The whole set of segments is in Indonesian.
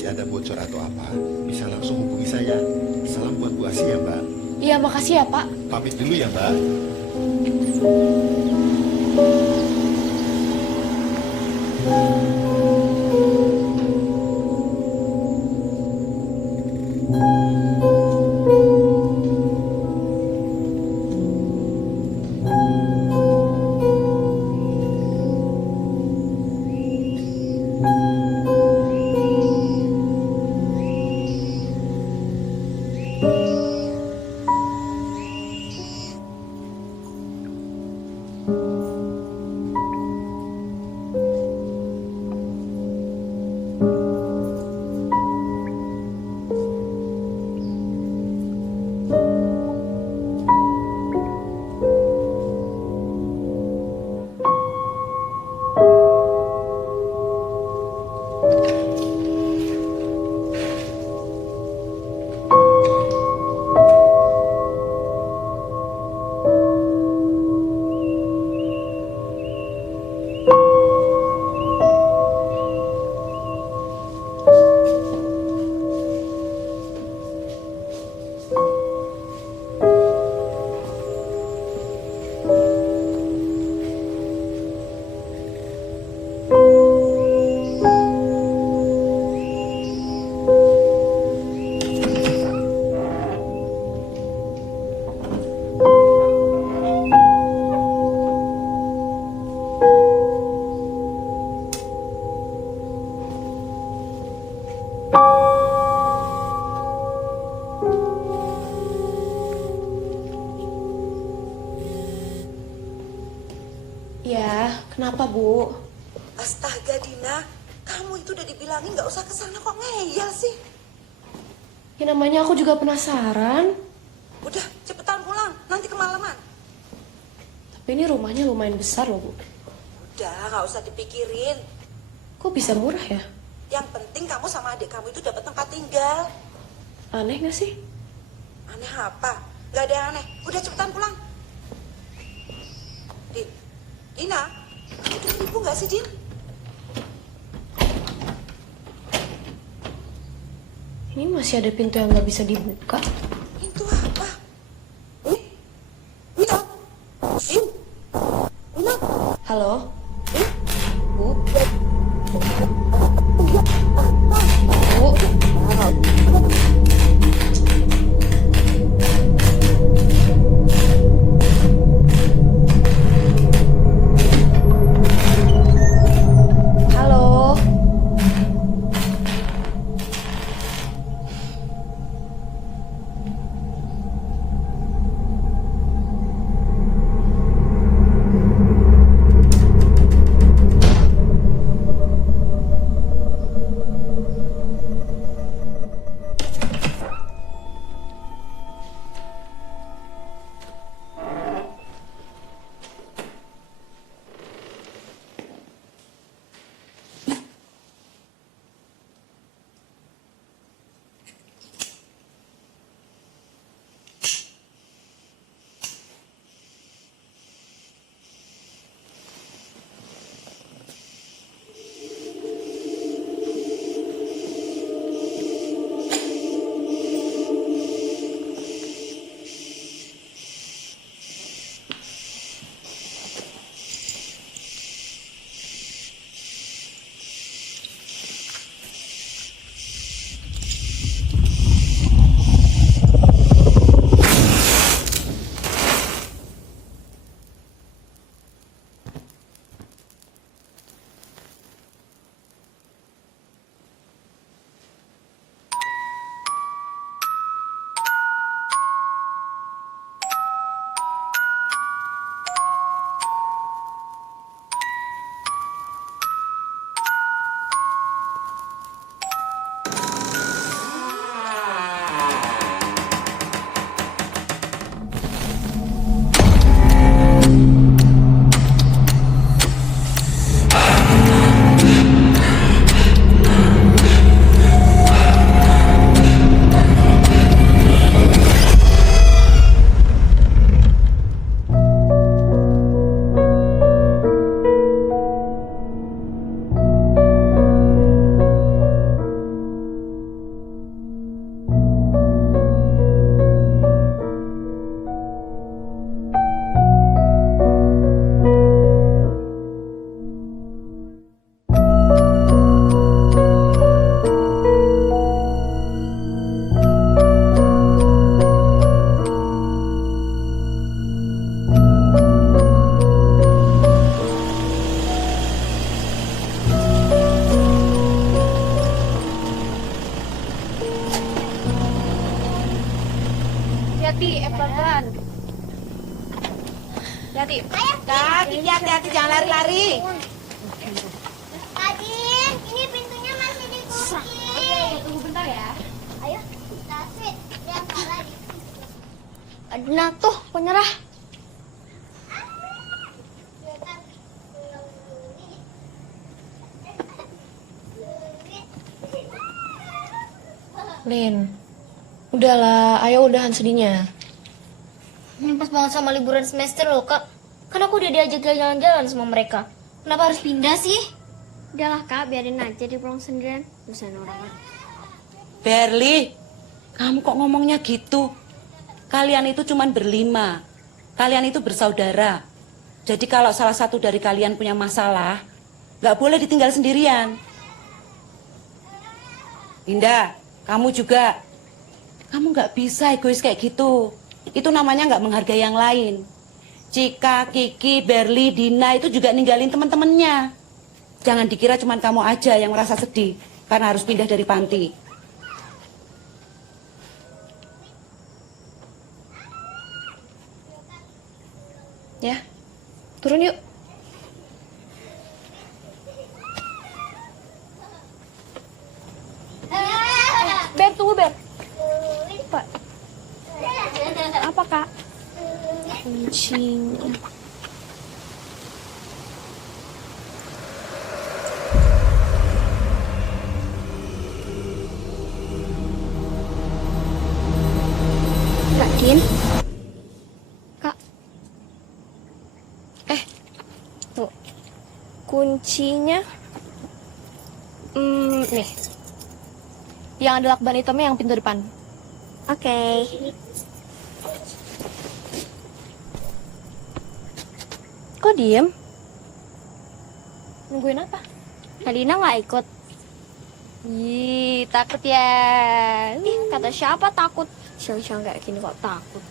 masih ada bocor atau apa, bisa langsung hubungi saya. Salam buat Bu Asih ya, Mbak. Iya, makasih ya, Pak. Pamit dulu ya, Mbak. Ya, kenapa, Bu? Astaga Dina, kamu itu udah dibilangin nggak usah kesana kok ngeyel sih. Ya namanya aku juga penasaran. Udah cepetan pulang, nanti kemalaman. Tapi ini rumahnya lumayan besar loh, Bu. Udah nggak usah dipikirin. Kok bisa murah ya? Yang penting kamu sama adik kamu itu dapat tempat tinggal. Aneh gak sih? Aneh apa? Gak ada yang aneh. Udah cepetan pulang. Din, Dina, kamu dengar ibu nggak sih Din? Ini masih ada pintu yang gak bisa dibuka. Pintu apa? Dina, Dina, Halo? Bu? Bu? Halo? Hati-hati. Kaki hati-hati, jangan lari-lari. Adin, ini pintunya masih dikunci. Tunggu bentar ya. Ayo, David, lihat lagi. Adina tuh, penyerah. Lin, udahlah, ayo udahan sedihnya. Ini pas banget sama liburan semester loh, Kak. Kan aku udah diajak jalan-jalan sama mereka. Kenapa harus pindah sih? Udahlah Kak, biarin aja di pulang sendirian. Usahain orang. Berli, kamu kok ngomongnya gitu? Kalian itu cuman berlima. Kalian itu bersaudara. Jadi kalau salah satu dari kalian punya masalah, nggak boleh ditinggal sendirian. Indah, kamu juga. Kamu nggak bisa egois kayak gitu. Itu namanya nggak menghargai yang lain. Cika, Kiki, Berli, Dina itu juga ninggalin teman-temannya. Jangan dikira cuma kamu aja yang merasa sedih karena harus pindah dari panti. Ya, turun yuk. Ber, tunggu Ber. Pak. Apa Kak? Kucing. Kak Din. Kak. Tuh. Kuncinya. Nih. Yang ada lakban hitamnya yang pintu depan. Oke. Kok diem? Nungguin apa? Kak Dina nggak ikut. Ih, takut ya. Ih, kata siapa takut? Siang-siang kayak gini kok takut.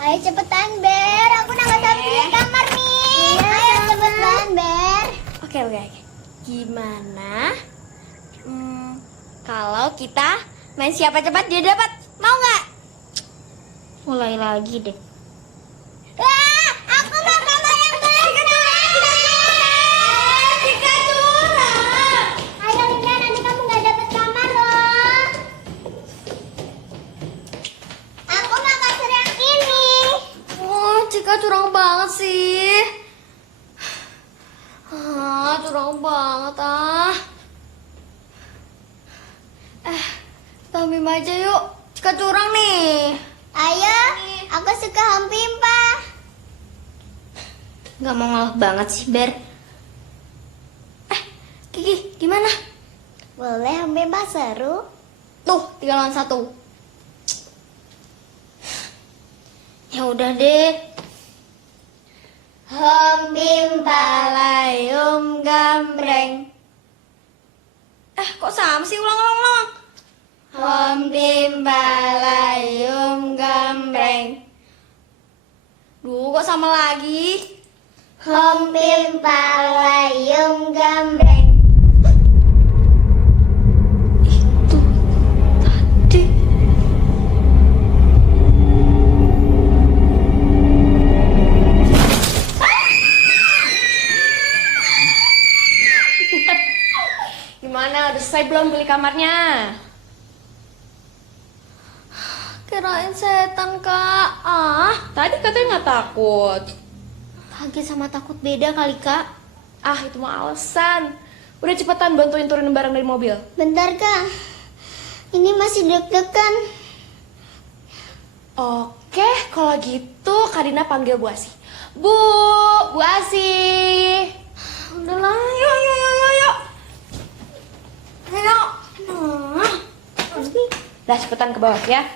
Ayo cepetan, Ber. Aku udah nggak sabar di kamar nih. Ayo cepetan, Ber. Oke. Gimana? Kalau kita main siapa cepat dia dapat. Mau nggak? Mulai lagi deh. Wah, aku mau kamar yang belakang. Jika curang. Ayo Linda, nanti kamu nggak dapet kamar loh. Aku mau kasur yang ini. Oh, Cika curang banget sih. Curang banget Tamim aja yuk. Cika curang nih. Ayo, aku suka Hampimpa. Gak mau ngalah banget sih, Ber. Kiki, gimana? Boleh Hampimpa seru? Tuh, 3 lawan 1. Ya udah deh. Hampimpa layum gambreng. Kok sama sih? Ulang. Hampimpa layum gambreng. Duh, kok sama lagi? Hampimpa layum gambreng. Gimana? Udah selesai belum beli kamarnya? Kirain setan, Kak. Tadi katanya nggak takut. Kaget sama takut beda kali, Kak. Itu mah alasan. Udah cepetan bantuin turunin barang dari mobil. Bentar Kak, ini masih deg-degan. Oke, kalau gitu Kak Dina panggil Bu Asi. Bu Asi. Udahlah, yuk. Ayo. Dah cepetan ke bawah ya.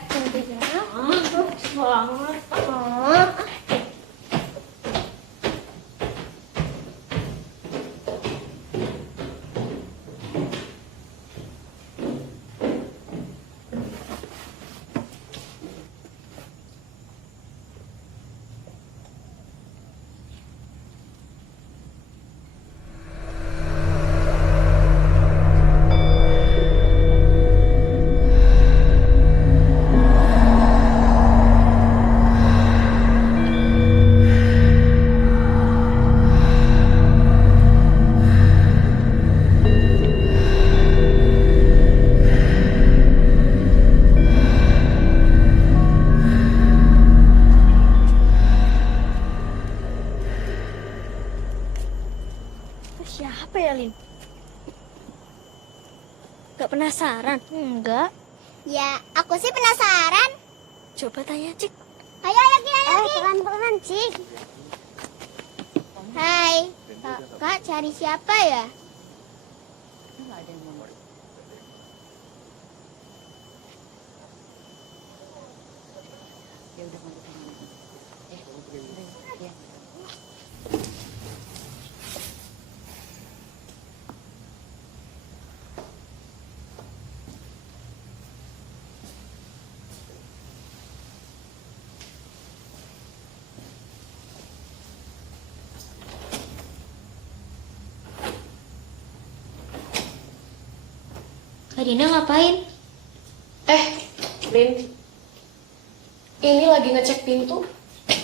Gak penasaran? Enggak. Ya, aku sih penasaran. Coba tanya Cik. Ayo, pelan-pelan, Cik. Hai, Kak cari siapa ya? Kak Dina ngapain? Lin. Ini lagi ngecek pintu.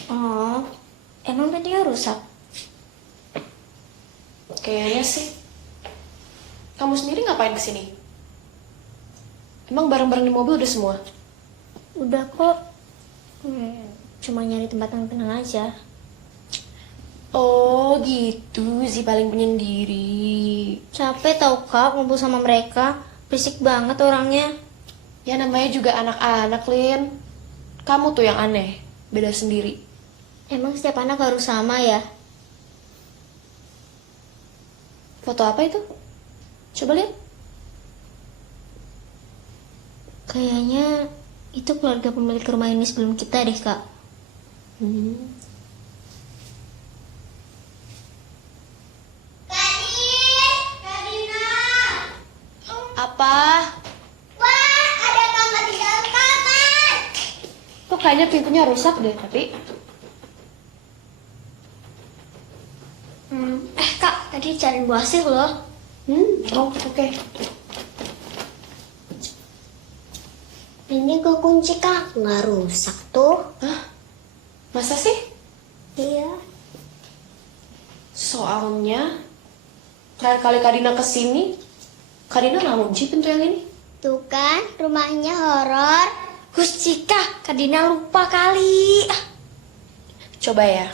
Oh, emang pintunya rusak? Kayaknya sih. Kamu sendiri ngapain kesini? Emang barang-barang di mobil udah semua? Udah kok. Cuma nyari tempat yang tenang aja. Oh gitu, si paling penyendiri. Capek tau Kak ngumpul sama mereka. Berisik banget orangnya. Ya namanya juga anak-anak, Lin. Kamu tuh yang aneh, beda sendiri. Emang setiap anak harus sama ya? Foto apa itu? Coba lihat. Kayaknya itu keluarga pemilik rumah ini sebelum kita deh Kak. Apa? Wah, ada kamar di dalam kamar. Kok kayaknya pintunya rusak deh, tapi... Kak, tadi cariin Bu Asih loh. Oh, oke. Ini kekunci Kak, nggak rusak tuh. Hah? Masa sih? Iya. Soalnya, terakhir kali Kak Dina kesini, Kak Dina nggak ngunci pintu yang ini. Tuh kan, rumahnya horor. Cika, Kak Dina lupa kali. Coba ya.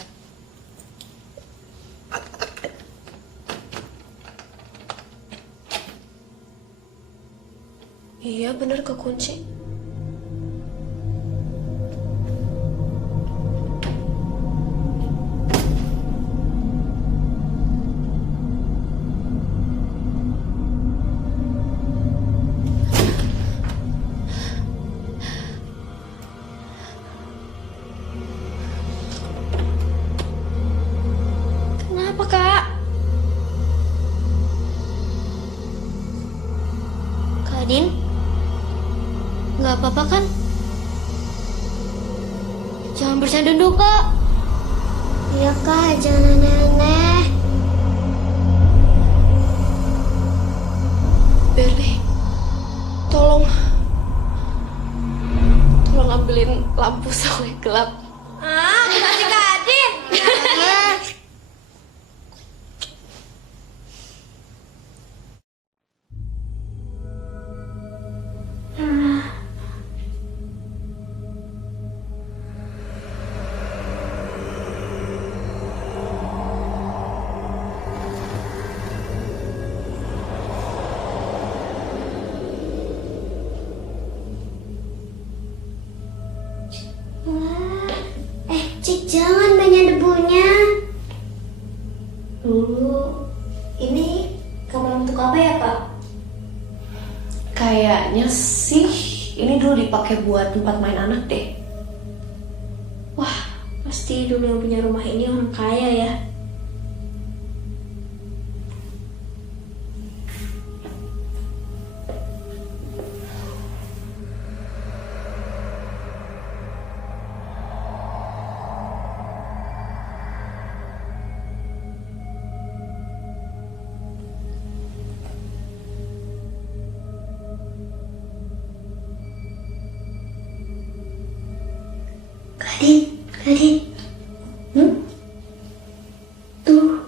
Iya, bener kekunci. Kenapa Kak? Kak Din? Nggak apa-apa kan? Jangan bercanda dong Kak. Iya Kak, jangan aneh. Berli, tolong ambilin lampu soalnya gelap. Kasih Kak Din. Cik, jangan banyak debunya. Ini kamar untuk apa ya Kak? Kayaknya sih ini dulu dipakai buat tempat main anak deh. Wah, pasti dulu yang punya rumah ini orang kaya ya. Kadin. Tuh.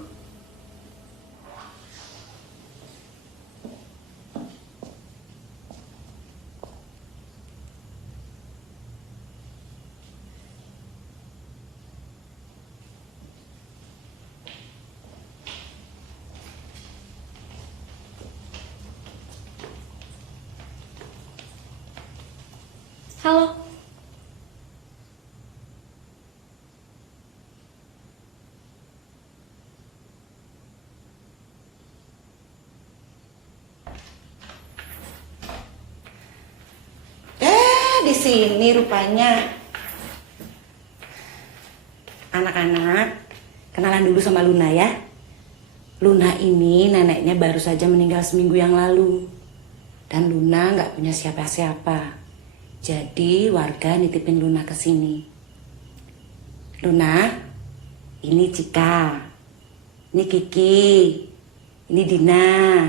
di sini rupanya. Anak-anak, kenalan dulu sama Luna ya. Luna ini neneknya baru saja meninggal seminggu yang lalu. Dan Luna nggak punya siapa-siapa. Jadi warga nitipin Luna ke sini. Luna, ini Cika. Ini Kiki. Ini Dina.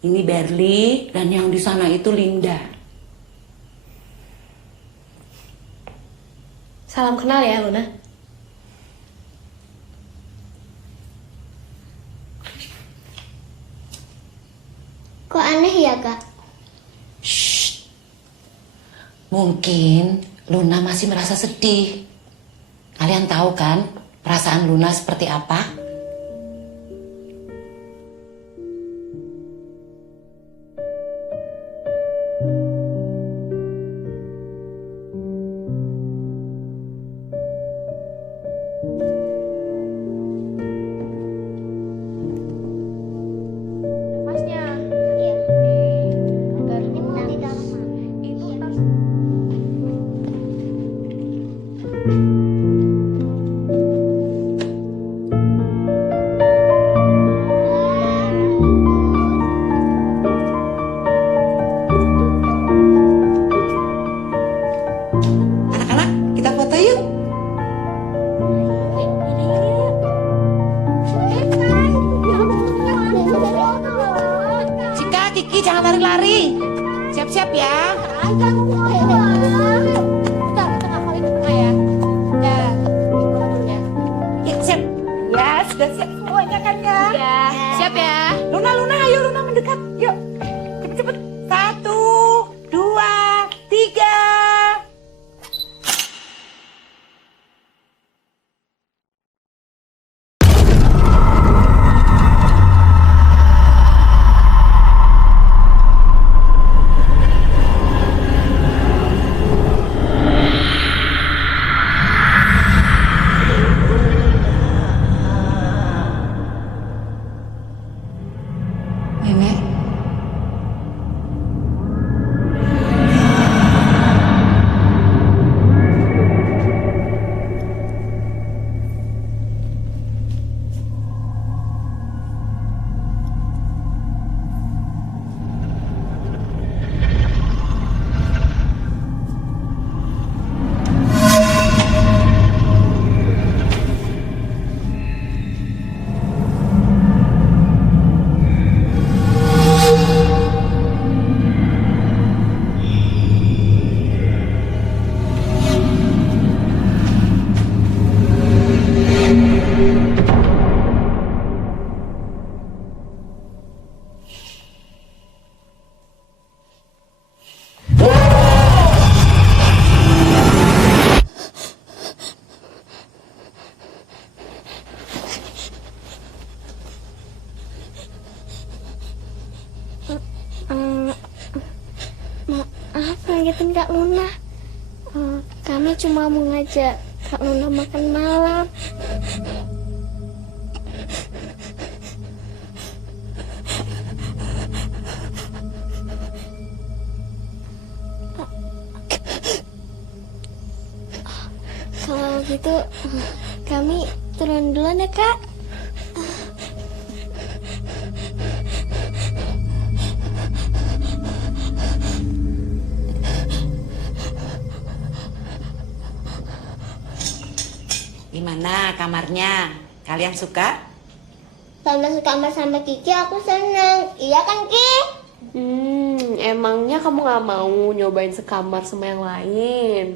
Ini Berli. Dan yang di sana itu Linda. Salam kenal ya, Luna. Kok aneh ya, Kak? Mungkin Luna masih merasa sedih. Kalian tahu kan perasaan Luna seperti apa? Masnya. Iya. Agar Ini mau di dalam mana? itu Anak-anak, kita foto yuk. Cika, Kiki, jangan lari-lari. Siap-siap ya. Kita ngakali di tengah ya. Ya. Ya. Ya, siap. Ya, sudah siap semuanya kan ya? Ya. Siap ya. Luna, ayo Luna mendekat. Yuk, cepet-cepet. 1, 2, 3. Nenek. Maaf ngagetin Kak Luna. Kami cuma mau ngajak Kak Luna makan malam. Kalau gitu kami turun duluan ya Kak. Gimana kamarnya? Kalian suka? Sama sekamar sama Kiki aku seneng. Iya kan Ki? Emangnya kamu gak mau nyobain sekamar sama yang lain?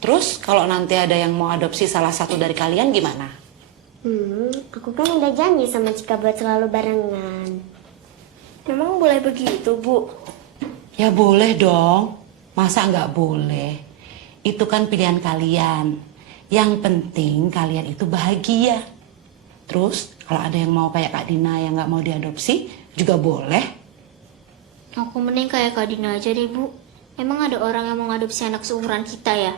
Terus kalau nanti ada yang mau adopsi salah satu dari kalian gimana? Aku kan udah janji sama Cika buat selalu barengan. Memang boleh begitu, Bu? Ya boleh dong. Masa nggak boleh? Itu kan pilihan kalian. Yang penting kalian itu bahagia. Terus kalau ada yang mau kayak Kak Dina yang nggak mau diadopsi juga boleh. Aku mending kayak Kak Dina aja deh, Bu. Emang ada orang yang mau ngadopsi anak seumuran kita ya?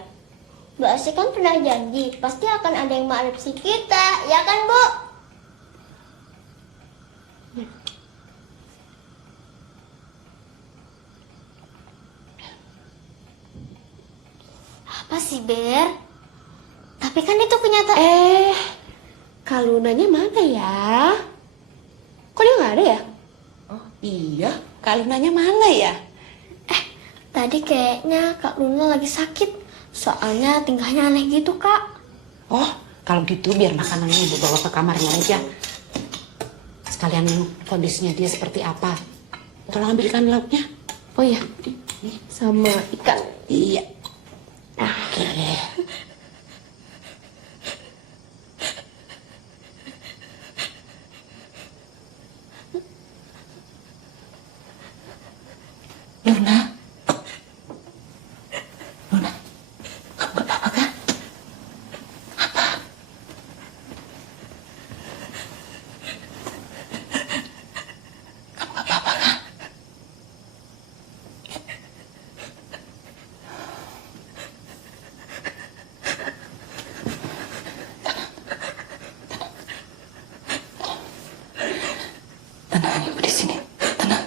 Mbak Asih kan pernah janji, pasti akan ada yang mengadopsi kita, ya kan Bu? Apa sih, Ber? Tapi kan itu kenyataan. Kak Lunanya mana ya? Kok dia nggak ada ya? Oh iya, Kak Lunanya mana ya? Tadi kayaknya Kak Luna lagi sakit. Soalnya tingkahnya aneh gitu, Kak. Oh, kalau gitu biar makanannya ibu bawa ke kamarnya aja. Sekalian kondisinya dia seperti apa. Tolong ambilkan lauknya. Oh iya, sama ikan. Iya. Oke. Luna. Luna. Kamu gak apa-apa kan? Apa? Kamu gak apa-apa kan? Tenang, ibu di sini. Tenang.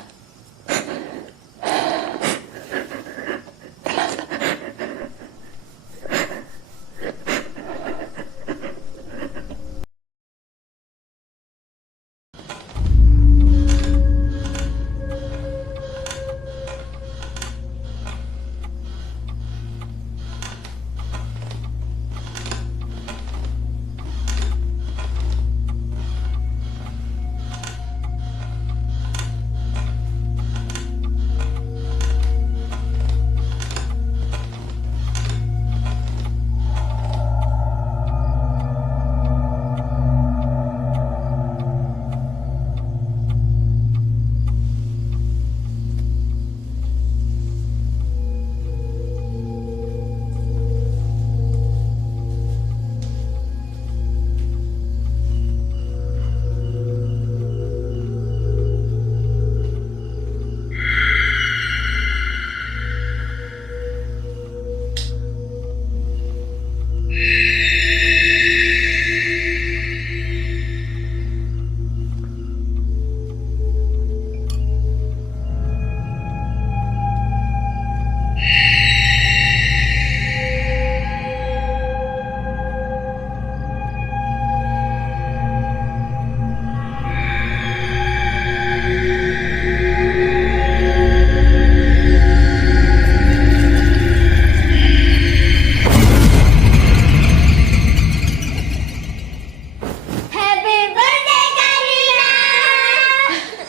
Happy birthday, Kak Lina!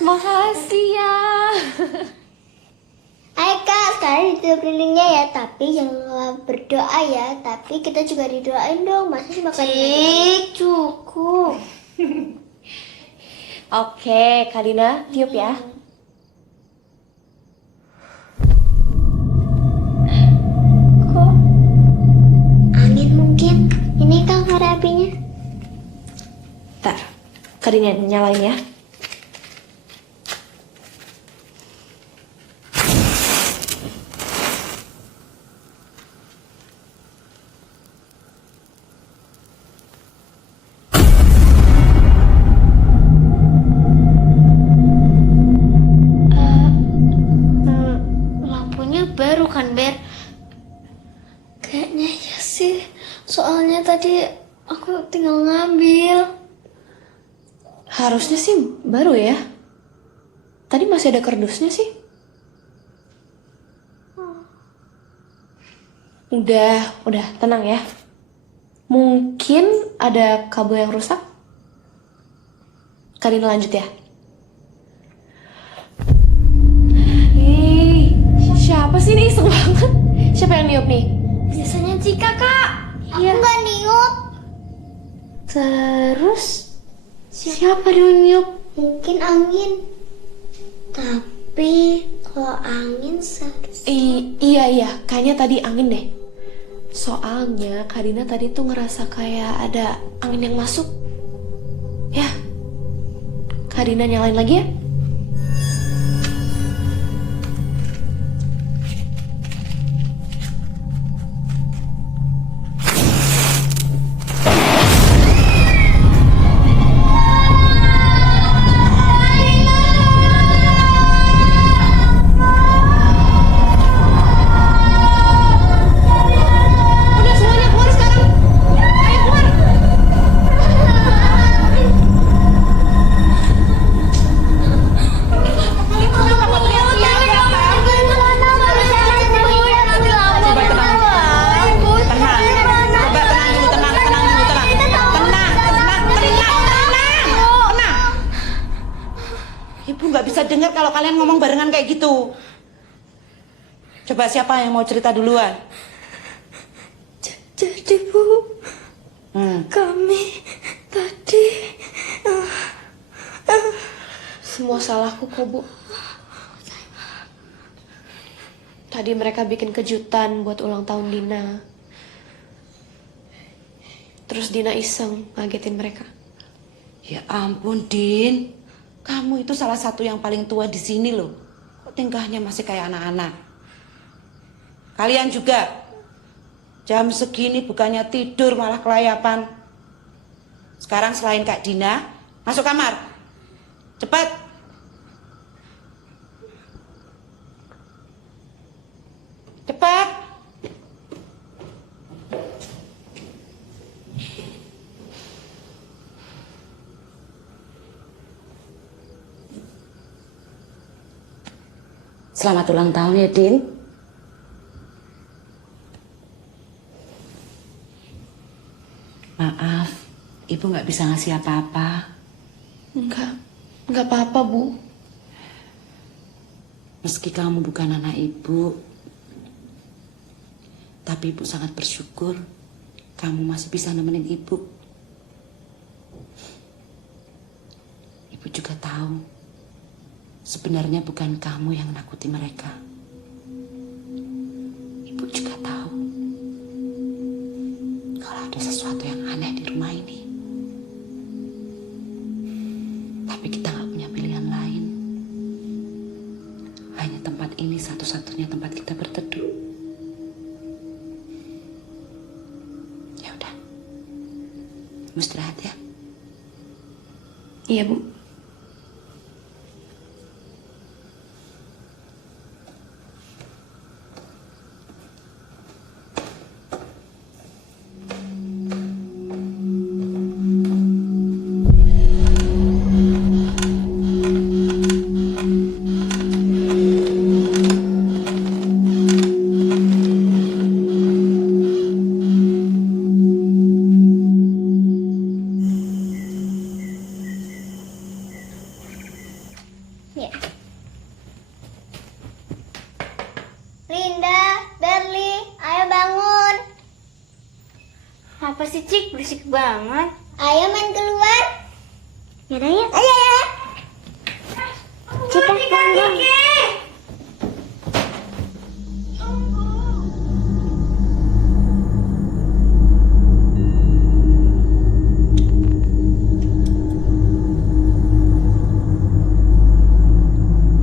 Makasih ya. Ayo Kak, sekarang ditutup lilinnya ya. Tapi jangan lupa berdoa ya. Tapi kita juga didoain dong. Masa cuma cukup. Oke, Kak Dina, tiup ya. Kok angin mungkin? Ini kan korek apinya. Ntar, Kak Dina nyalain ya. Lampunya baru kan, Ber? Kayaknya ya sih. Soalnya tadi aku tinggal ngambil. Harusnya sih baru ya. Tadi masih ada kardusnya sih. Udah, tenang ya. Mungkin ada kabel yang rusak. Kak Dina lanjut ya. Siapa sih ini iseng banget? Siapa yang niup nih? Biasanya Cika, Kak. Aku nggak niup. Terus siapa yang niup? Mungkin angin. Tapi kalau angin Iya, kayaknya tadi angin deh. Soalnya Kak Dina tadi tuh ngerasa kayak ada angin yang masuk. Ya, Kak Dina nyalain lagi ya. kayak gitu. Coba siapa yang mau cerita duluan? Jadi Bu, kami tadi semua salahku kok Bu. Tadi mereka bikin kejutan buat ulang tahun Dina. Terus Dina iseng ngagetin mereka. Ya ampun, Din. Kamu itu salah satu yang paling tua di sini loh. Kok tingkahnya masih kayak anak-anak? Kalian juga. Jam segini bukannya tidur malah kelayapan. Sekarang selain Kak Dina, masuk kamar. Cepat. Cepat. Selamat ulang tahun ya, Din. Maaf, Ibu nggak bisa ngasih apa-apa. Enggak apa-apa Bu. Meski kamu bukan anak Ibu, tapi Ibu sangat bersyukur kamu masih bisa nemenin Ibu. Ibu juga tahu, sebenarnya bukan kamu yang nakuti mereka. Ibu juga tahu kalau ada sesuatu yang aneh di rumah ini. Tapi kita nggak punya pilihan lain. Hanya tempat ini satu-satunya tempat kita berteduh. Ya udah, Ibu istirahat ya. Iya Bu. Ya. Linda, Berli, ayo bangun. Apa sih, Cik? Berisik banget. Ayo main keluar. Yaudah ya. Ayo ya. Cika, bangun.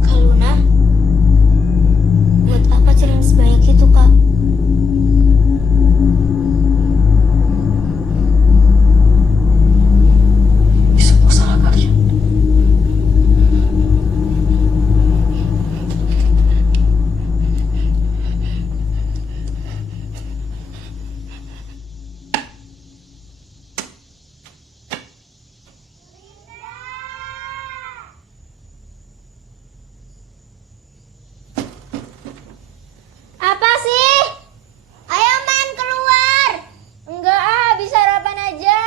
Kak Luna, buat apa celing sebanyak itu, Kak? Semua salah kalian. Apa sih? Ayo main keluar. Enggak, habis sarapan aja.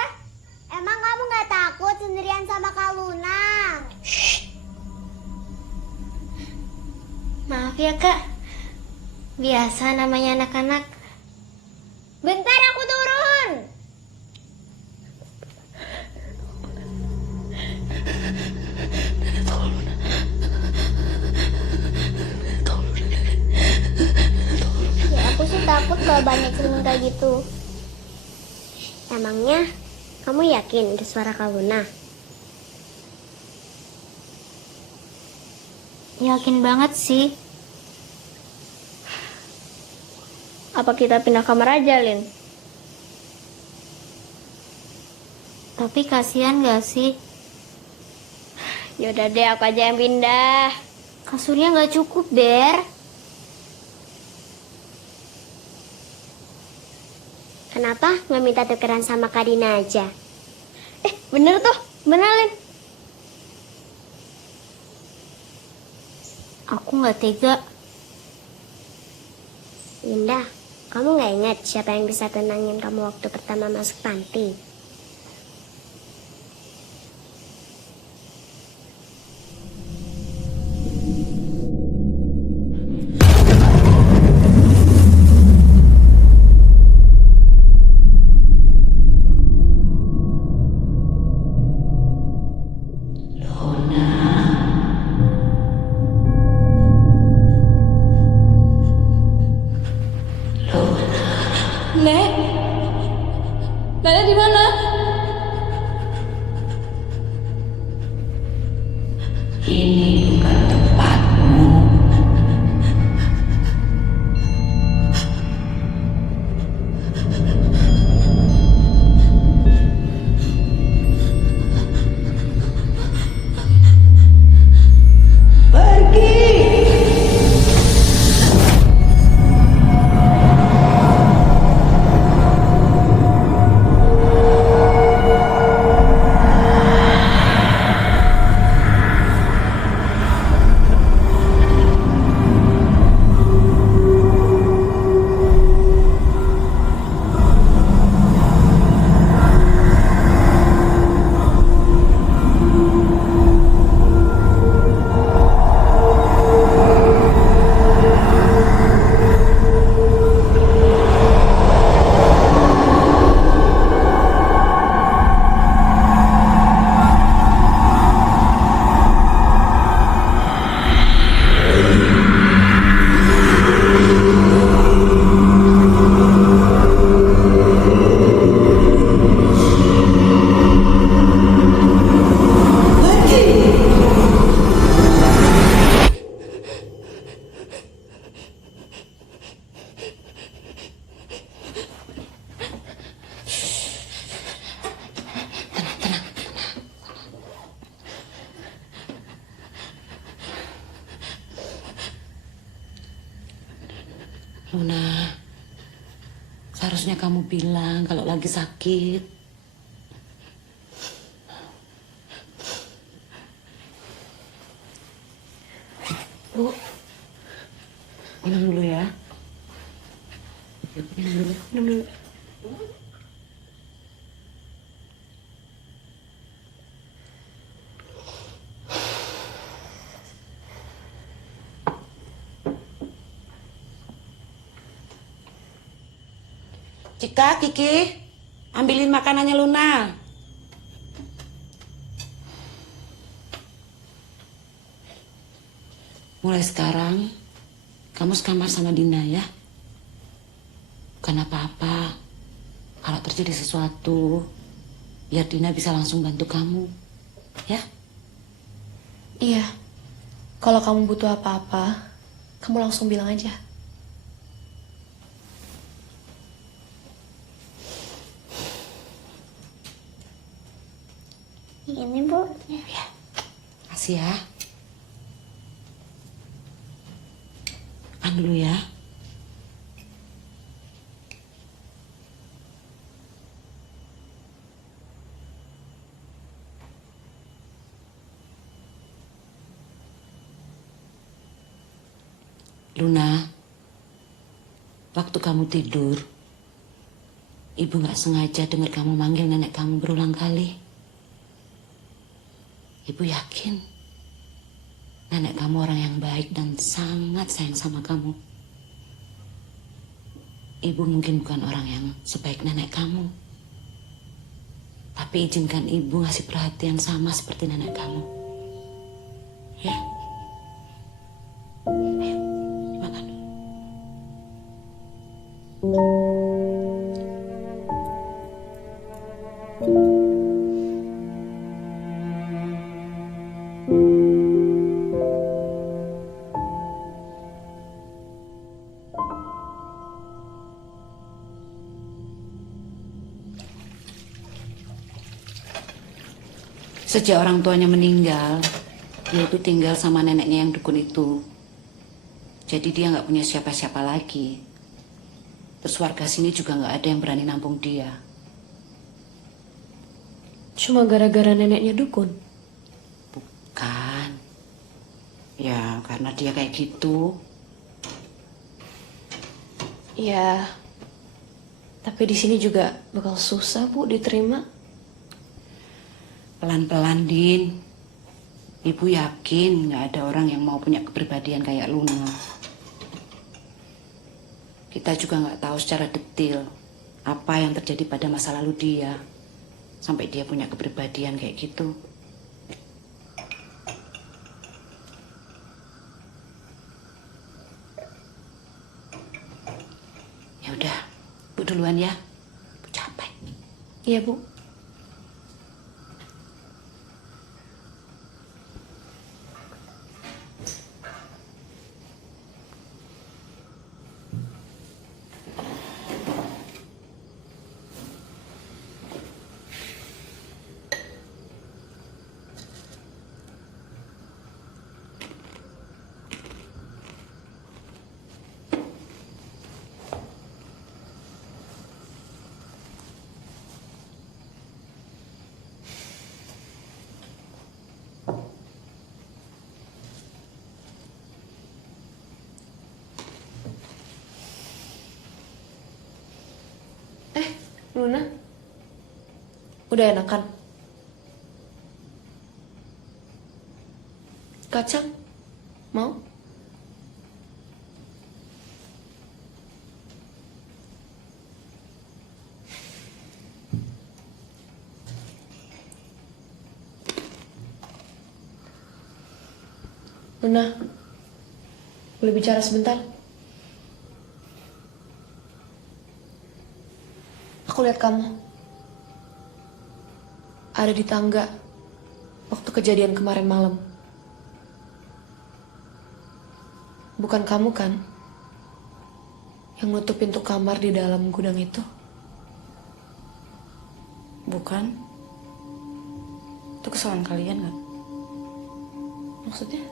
Emang kamu nggak takut sendirian sama Kak Luna? Maaf ya, Kak. Biasa namanya anak-anak. Bentar aku turun. Ya, aku sih takut kalau banyak celing kayak gitu. Emangnya kamu yakin itu suara Kak Luna? Yakin banget sih. Apa kita pindah kamar aja, Lin? Tapi kasihan gak sih? Yaudah deh, aku aja yang pindah. Kasurnya gak cukup, Ber. Kenapa nggak minta tukeran sama Kak Dina aja? Bener tuh, bener, Lin. Aku gak tega. Linda, kamu nggak ingat siapa yang bisa tenangin kamu waktu pertama masuk panti? Luna, seharusnya kamu bilang kalau lagi sakit. Bu, Minum dulu ya. Yuk, minum dulu. Minum dulu. Cika, Kiki, ambilin makanannya Luna. Mulai sekarang, kamu sekamar sama Dina ya. Bukan apa-apa. Kalau terjadi sesuatu, biar Dina bisa langsung bantu kamu. Ya? iya. Kalau kamu butuh apa-apa, kamu langsung bilang aja. Ini Bu. Kasih ya. Makan dulu ya. Luna, waktu kamu tidur, Ibu gak sengaja dengar kamu manggil nenek kamu berulang kali. Ibu yakin nenek kamu orang yang baik dan sangat sayang sama kamu. Ibu mungkin bukan orang yang sebaik nenek kamu. Tapi izinkan ibu ngasih perhatian sama seperti nenek kamu. Ya? Ayo, makan. Sejak orang tuanya meninggal, dia itu tinggal sama neneknya yang dukun itu. Jadi dia nggak punya siapa-siapa lagi. Terus warga sini juga nggak ada yang berani nampung dia. Cuma gara-gara neneknya dukun. Bukan. Ya, karena dia kayak gitu. Ya, tapi di sini juga bakal susah Bu diterima. Pelan-pelan, Din. Ibu yakin nggak ada orang yang mau punya kepribadian kayak Luna. Kita juga nggak tahu secara detail apa yang terjadi pada masa lalu dia. Sampai dia punya kepribadian kayak gitu. Ya udah, Bu duluan ya. Bu capek. Iya Bu. Luna, udah enakan? Kacang, mau? Luna, boleh bicara sebentar? Aku lihat kamu ada di tangga waktu kejadian kemarin malam. Bukan kamu kan yang nutup pintu kamar di dalam gudang itu? Bukan. Itu kesalahan kalian kan? Maksudnya?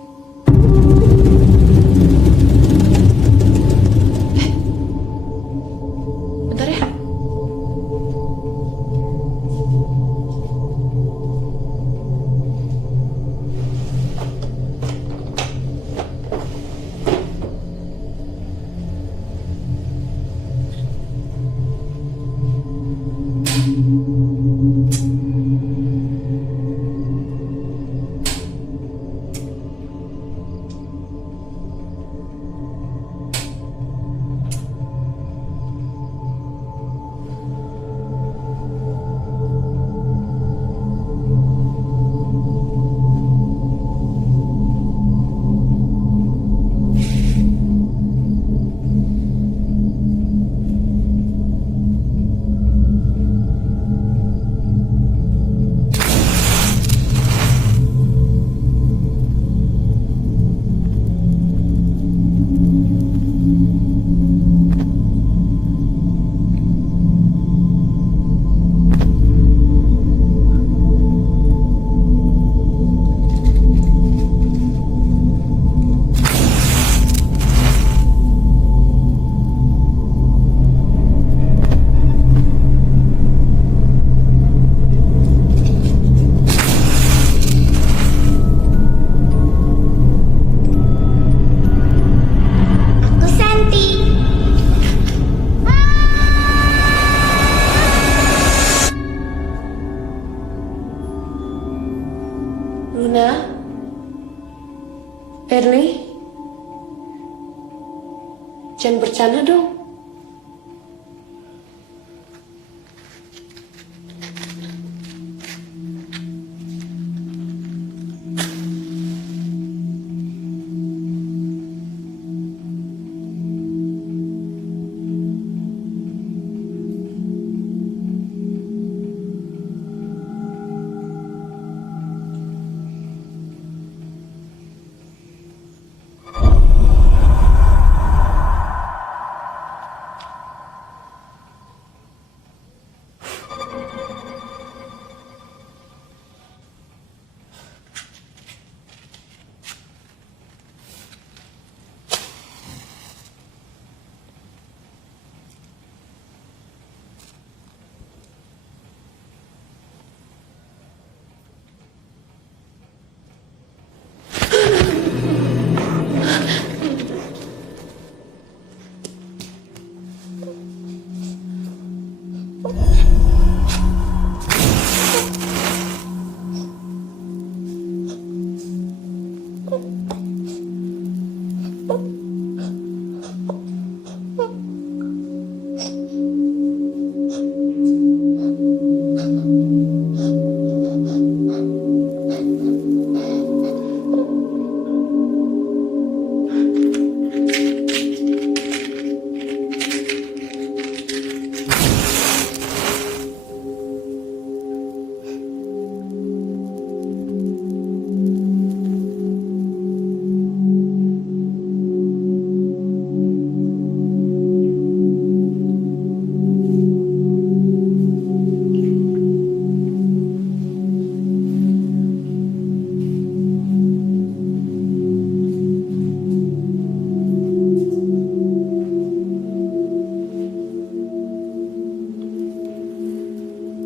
Jangan bercanda dong.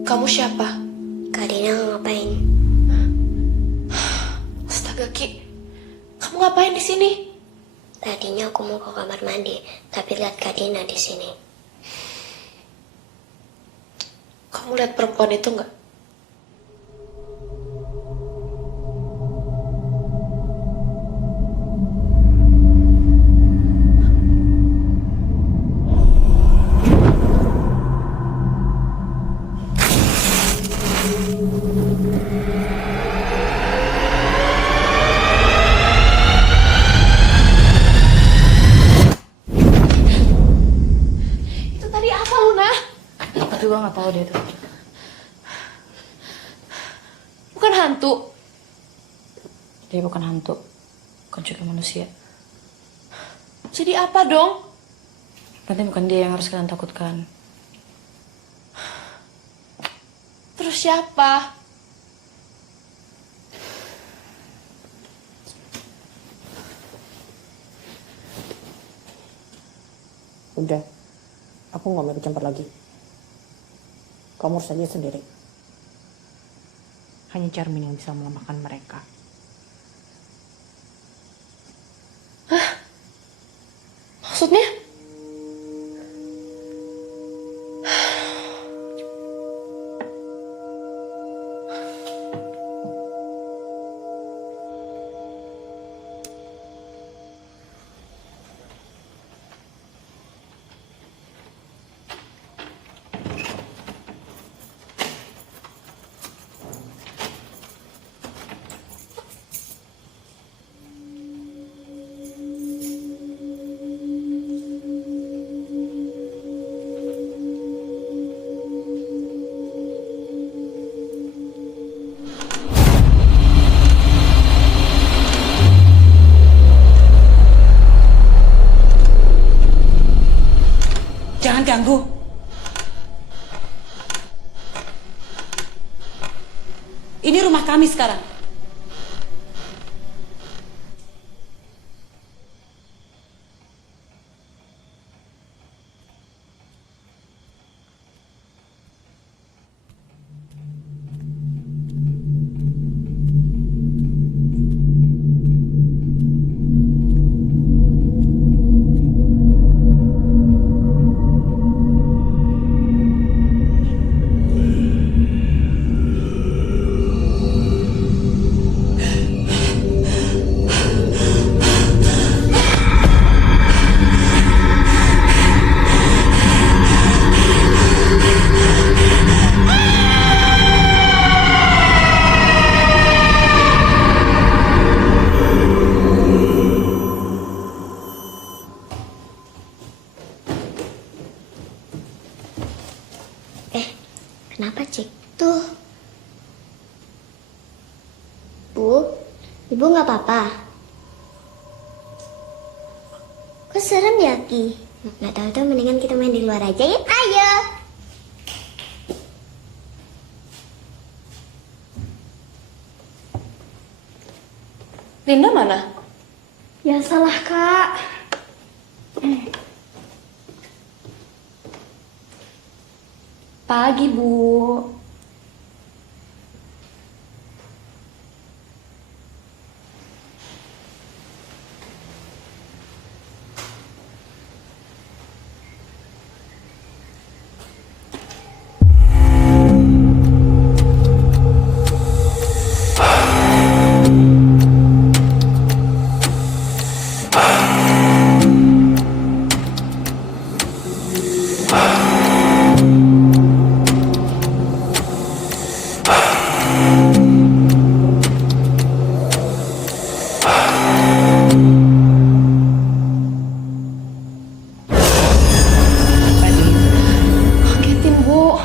Kamu siapa? Kak Dina ngapain? Astaga Ki, kamu ngapain di sini? Tadinya aku mau ke kamar mandi, tapi lihat Kak Dina di sini. Kamu lihat perempuan itu nggak? Itu tadi apa, Luna? Aku juga nggak tahu deh itu. Bukan hantu. Dia bukan hantu, bukan juga manusia. Jadi apa dong? Berarti bukan dia yang harus kalian takutkan. Terus siapa? Udah, aku nggak mau ikut campur lagi. Kamu urus aja sendiri. Hanya Charmin yang bisa melemahkan mereka. Maksudnya? Jangan ganggu. Ini rumah kami sekarang. Kenapa, Cik? Tuh. Bu, Ibu nggak apa-apa? Kok serem ya, Ki? Nggak tahu tuh, mendingan kita main di luar aja ya. Ayo. Linda mana? Ya salah, Kak. Pagi, Bu. Kagetin, Bu.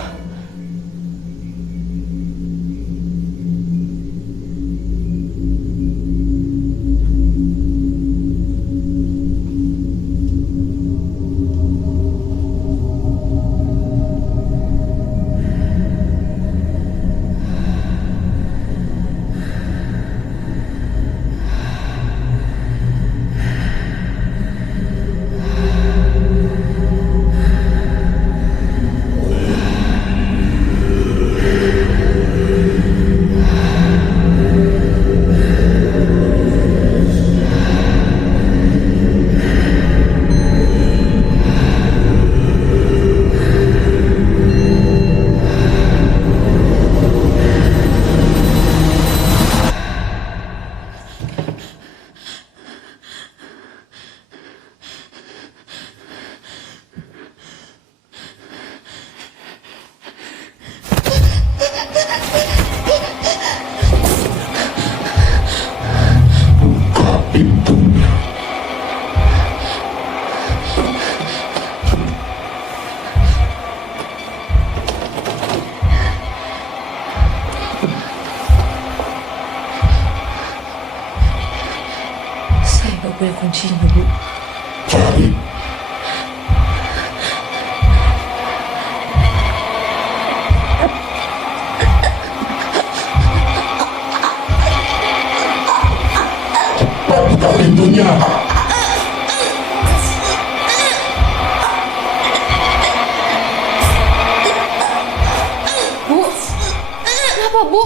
Saya nggak punya kuncinya, Bu. Buka pintunya. Bu, kenapa, Bu?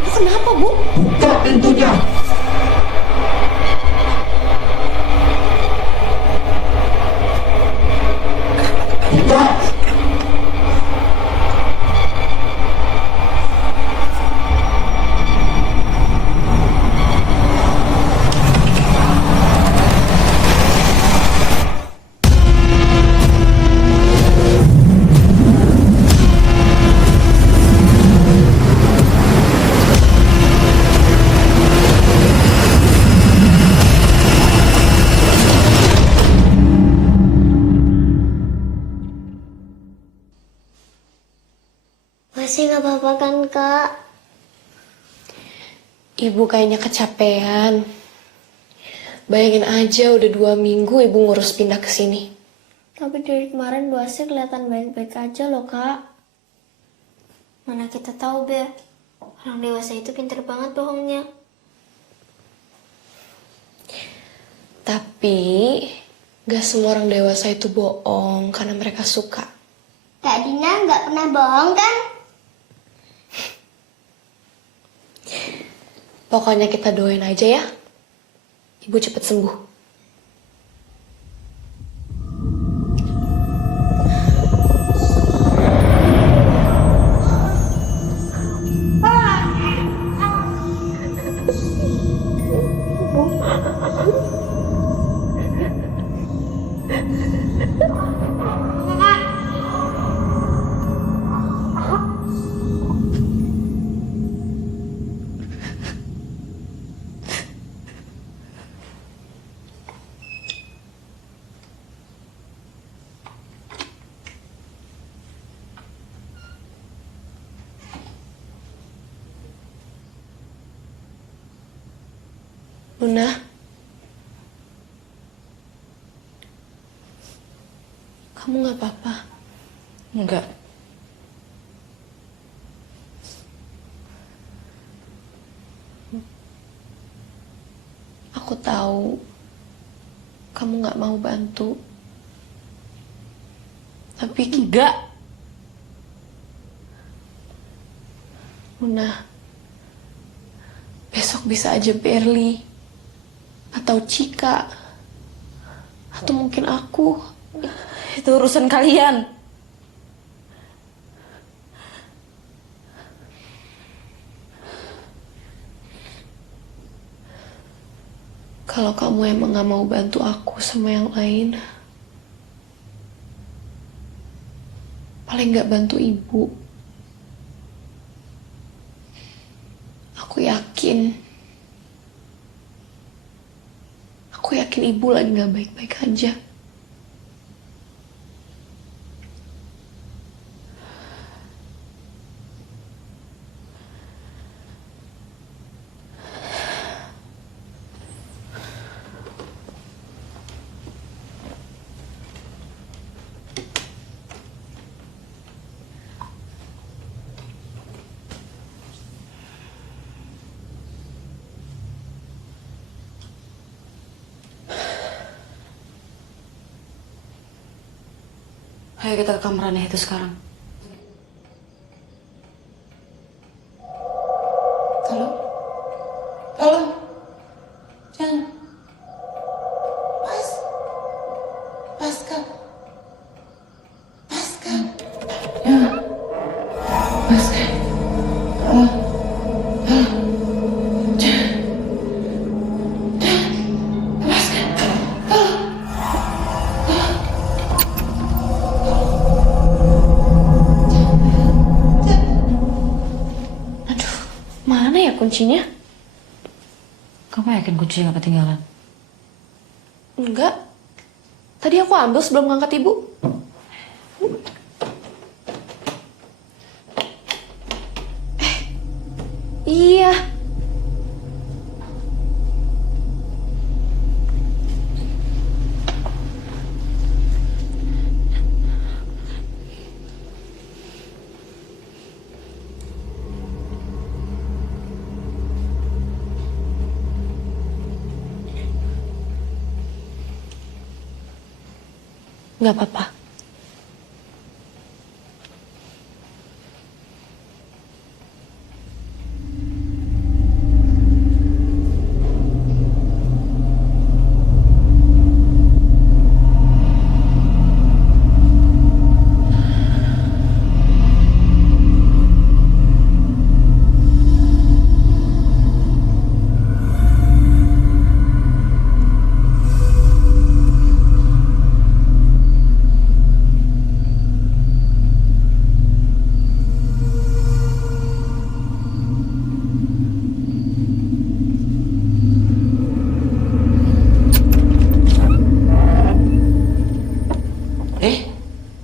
Ibu kenapa, Bu? Buka pintunya. Buka. Masih nggak apa-apa kan, Kak? Ibu kayaknya kecapean. Bayangin aja udah 2 minggu ibu ngurus pindah ke sini. Tapi dari kemarin Bu Asih kelihatan baik-baik aja loh, Kak. Mana kita tahu, Be. Orang dewasa itu pinter banget bohongnya. Tapi gak semua orang dewasa itu bohong karena mereka suka. Kak Dina nggak pernah bohong kan? Pokoknya kita doain aja ya. Ibu cepet sembuh. Luna. Kamu nggak apa-apa? Enggak. Aku tahu kamu nggak mau bantu. Tapi Enggak. Luna, besok bisa aja Berli atau Cika atau mungkin aku. Itu urusan kalian. Kalau kamu emang gak mau bantu aku sama yang lain, paling gak bantu ibu. Aku yakin ibu lagi gak baik-baik aja. Ayo kita ke kamar aneh itu sekarang. Tolong. Tolong. Jangan. Pascal. Pascal. Ya. Pascal. Tolong. Jangan. Pascal. Mana ya kuncinya? Kamu yakin kuncinya gak ketinggalan? Enggak. Tadi aku ambil sebelum ngangkat ibu. Iya. Nggak apa-apa.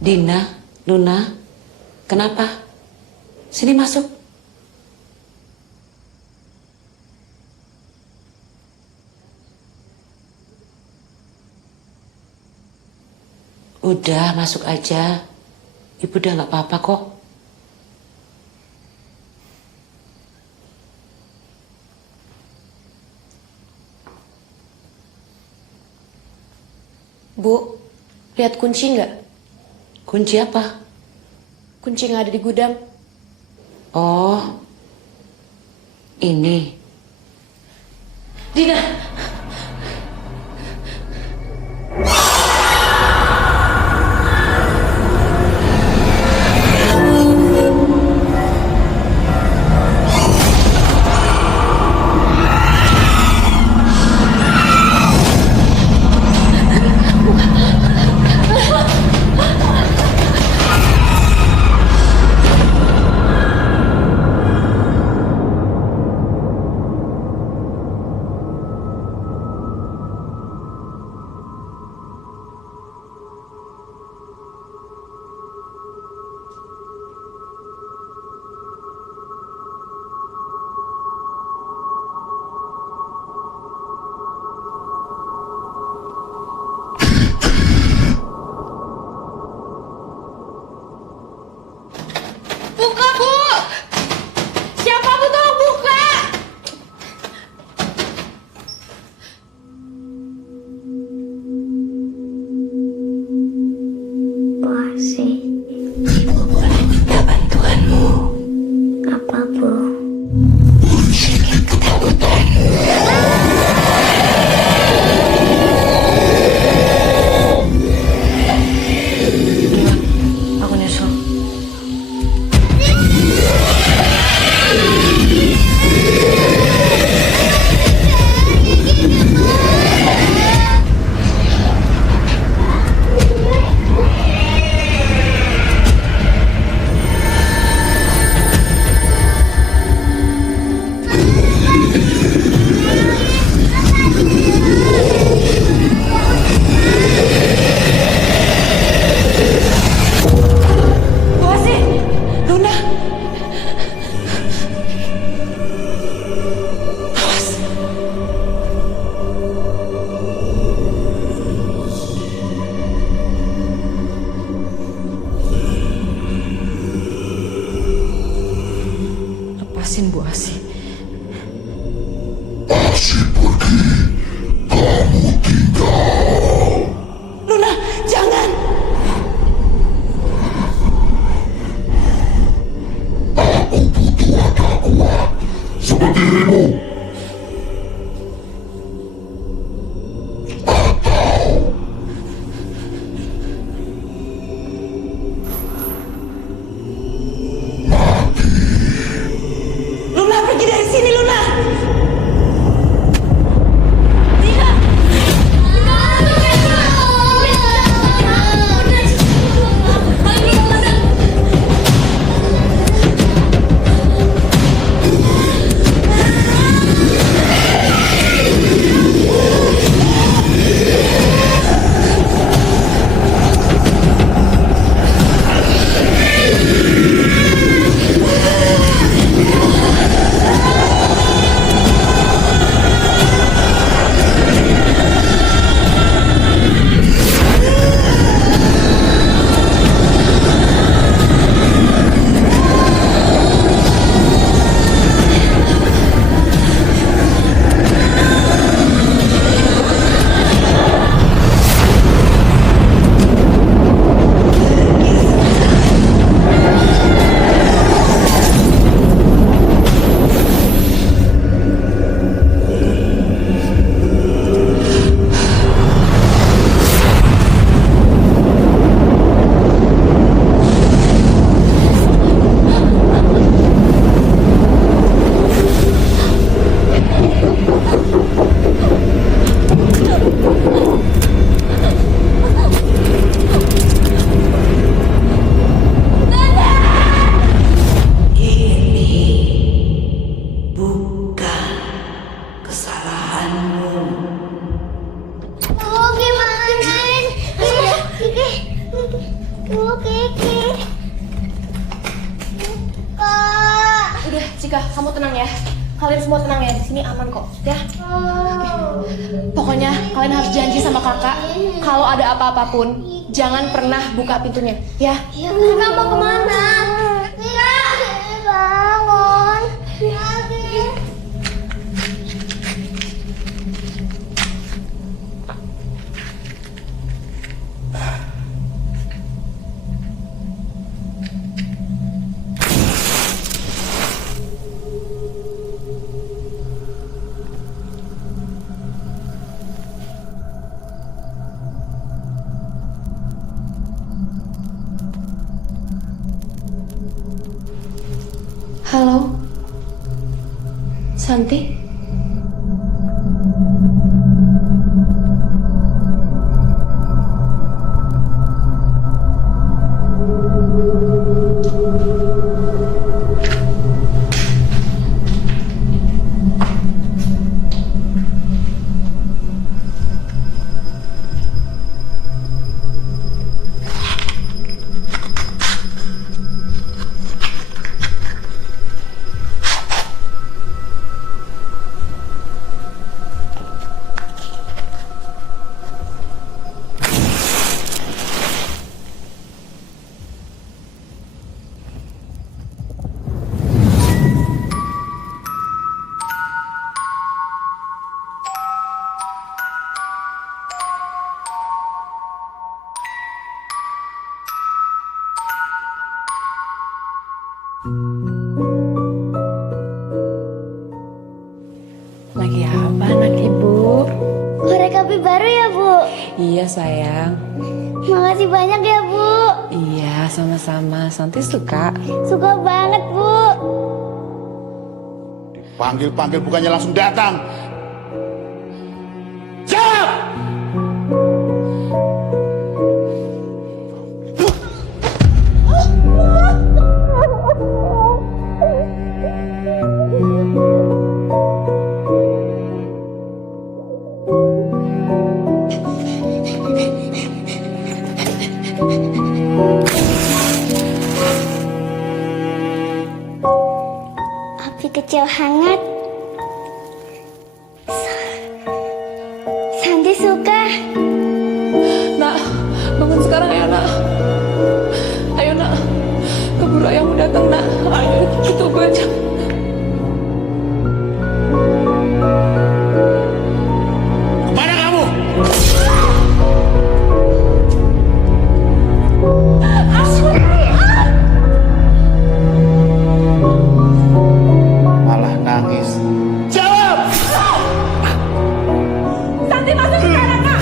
Dina, Luna, kenapa? Sini masuk. Udah, masuk aja. Ibu udah gak apa-apa kok. Bu, lihat kunci nggak? Kunci apa? Kunci yang ada di gudang. Oh, ini. Dina! Oh, gimana? Kiki. Oh, Kiki. Kak. Udah, Cika, kamu tenang ya. Kalian semua tenang ya, di sini aman kok, ya. Pokoknya kalian harus janji sama kakak, kalau ada apa-apapun, jangan pernah buka pintunya, ya. Kak mau kemana? Kak, bangun. Kaki. Halo, Santi? Lagi apa anak ibu? Korek api baru ya, Bu? Iya sayang. Makasih banyak ya, Bu. Iya sama-sama. Santi suka. Suka banget, Bu. Panggil-panggil bukannya langsung datang. Jawab! Api kecil hangat. Santi suka. Nak, bangun sekarang ya, nak. Ayo, nak. Keburu ayahmu datang, nak. Ayo, kita tunggu aja. Kemana kamu? Malah nangis. Jawab! Santi masuk sekarang, nak.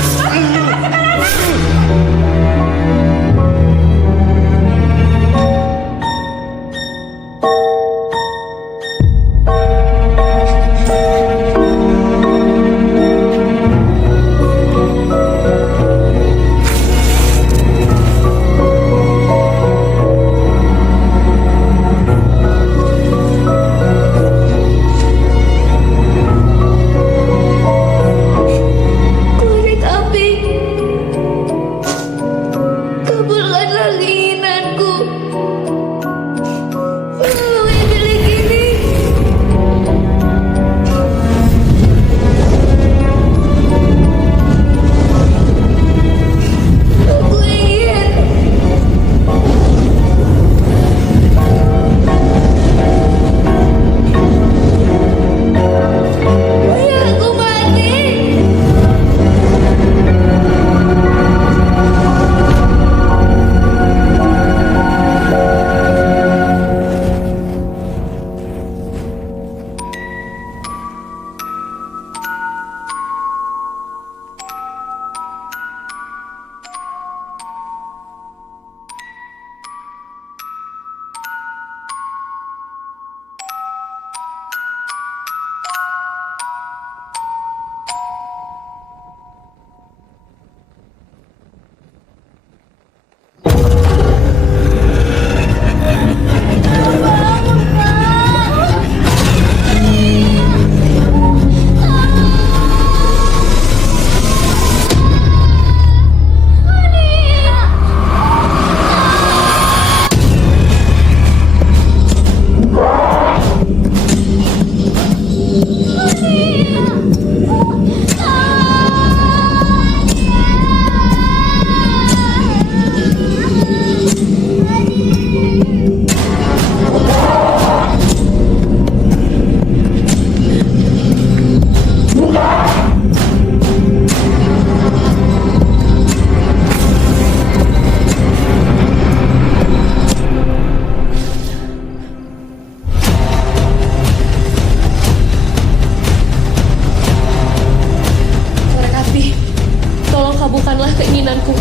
kabulkanlah keinginanku.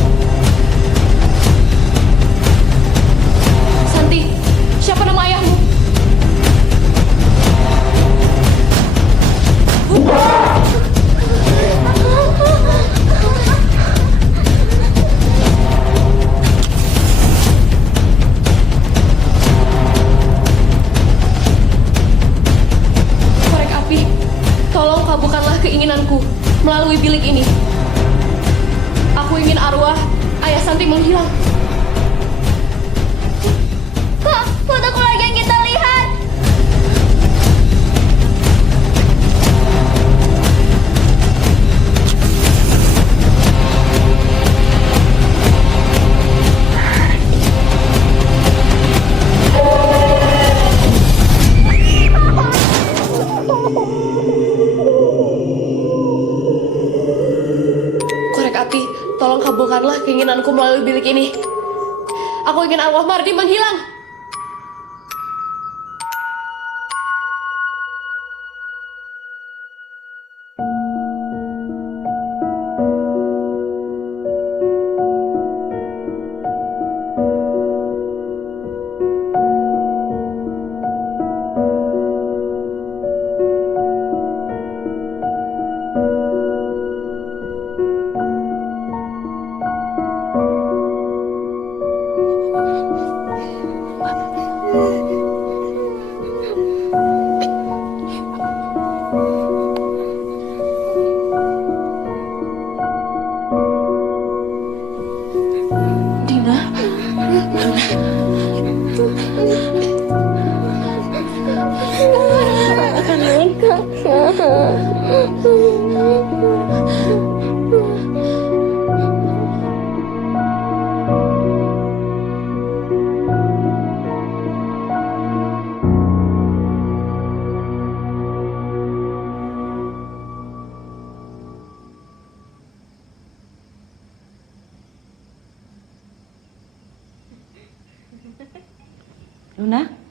Santi, siapa nama ayahmu? Korek api, tolong kabulkanlah keinginanku melalui bilik ini. Aku ingin arwah ayah Santi menghilang. Kok foto keluarga yang kita lihat? Korek api, tolong kabulkanlah keinginanku melalui bilik ini. Aku ingin arwah Mardi menghilang. Luna?